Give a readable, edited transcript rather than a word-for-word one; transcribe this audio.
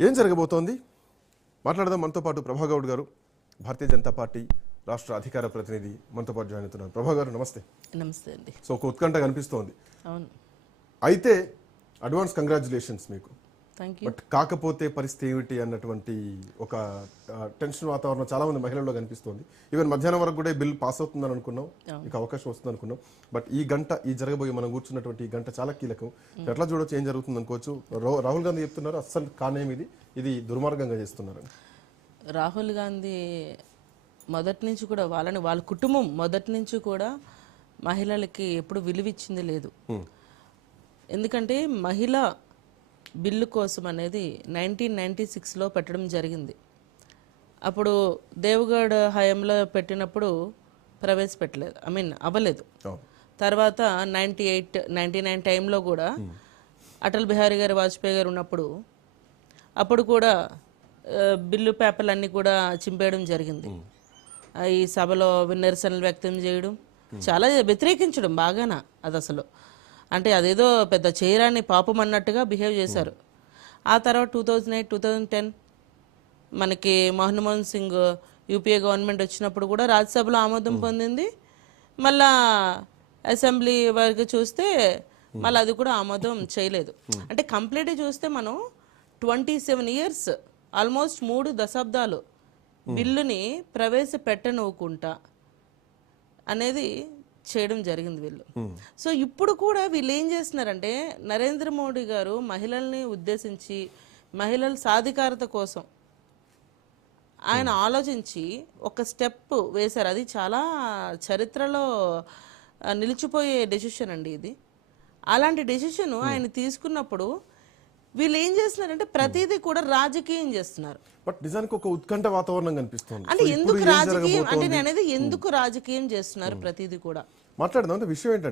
ఏం జరగబోతోంది మాట్లాడదాం. మనతో పాటు ప్రభా గౌడ్ గారు, భారతీయ జనతా పార్టీ రాష్ట్ర అధికార ప్రతినిధి, మనతో పాటు జాయిన్ అవుతున్నారు. ప్రభా గారు నమస్తే. నమస్తే అండి. సో ఒక ఉత్కంఠ కనిపిస్తోంది. అవును, అయితే అడ్వాన్స్ కంగ్రాచులేషన్స్ మీకు. Thank you. బట్ కాకపోతే పరిస్థితి ఏమిటి అన్నటువంటి ఒక టెన్షన్ వాతావరణం చాలా మంది మహిళల్లో కనిపిస్తోంది. ఈవెన్ మధ్యాహ్నం వరకు కూడా బిల్ పాస్ అవుతుందని అనుకున్నాం, మీకు అవకాశం వస్తుంది అనుకున్నాం. బట్ ఈ గంట, ఈ జరగబోయే మనం కూర్చున్నటువంటి ఈ గంట చాలా కీలకం. ఎట్లా చూడొచ్చు, ఏం జరుగుతుంది అనుకోవచ్చు. రాహుల్ గాంధీ చెప్తున్నారు అస్సలు కానేమి, ఇది దుర్మార్గంగా చేస్తున్నారు. రాహుల్ గాంధీ మొదటి నుంచి కూడా వాళ్ళ కుటుంబం మొదటి నుంచి కూడా మహిళలకి ఎప్పుడు విలువిచ్చింది లేదు. ఎందుకంటే మహిళ బిల్లు కోసం అనేది 1996లో పెట్టడం జరిగింది. అప్పుడు దేవగఢ్ హయాంలో పెట్టినప్పుడు ప్రవేశపెట్టలేదు, అవ్వలేదు. తర్వాత 98, 99 టైంలో కూడా అటల్ బిహారీ గారు, వాజ్పేయి గారు ఉన్నప్పుడు అప్పుడు కూడా బిల్లు పేపర్లన్నీ కూడా చింపేయడం జరిగింది. ఈ సభలో నిరసనలు వ్యక్తం చేయడం, చాలా వ్యతిరేకించడం బాగానా అది అసలు. అంటే అదేదో పెద్ద చేయరాని పాపం అన్నట్టుగా బిహేవ్ చేశారు. ఆ తర్వాత 2008, 2010 మనకి మన్మోహన్ సింగ్ యూపీఏ గవర్నమెంట్ వచ్చినప్పుడు కూడా రాజ్యసభలో ఆమోదం పొందింది. మళ్ళా అసెంబ్లీ వరకు చూస్తే మళ్ళీ అది కూడా ఆమోదం చేయలేదు. అంటే కంప్లీట్గా చూస్తే మనం 27 ఇయర్స్, ఆల్మోస్ట్ 3 దశాబ్దాలు బిల్లుని ప్రవేశపెట్టనుకుంటా అనేది చేయడం జరిగింది వీళ్ళు. సో ఇప్పుడు కూడా వీళ్ళు ఏం చేస్తున్నారంటే, నరేంద్ర మోడీ గారు మహిళల్ని ఉద్దేశించి మహిళల సాధికారత కోసం ఆయన ఆలోచించి ఒక స్టెప్ వేశారు. అది చాలా చరిత్రలో నిలిచిపోయే డెసిషన్ అండి ఇది. అలాంటి డెసిషన్ ఆయన తీసుకున్నప్పుడు వీళ్ళు ఏం చేస్తున్నారంటే ప్రతిదీ కూడా రాజకీయం చేస్తున్నారు. బట్ నిజానికి ఒక ఉత్కంఠ వాతావరణం కనిపిస్తుంది. అంటే ఎందుకు రాజకీయం అంటే నేను అనేది ఎందుకు రాజకీయం చేస్తున్నారు ప్రతిదీ కూడా మాట్లాడదాం. అంటే విషయం ఏంటంటే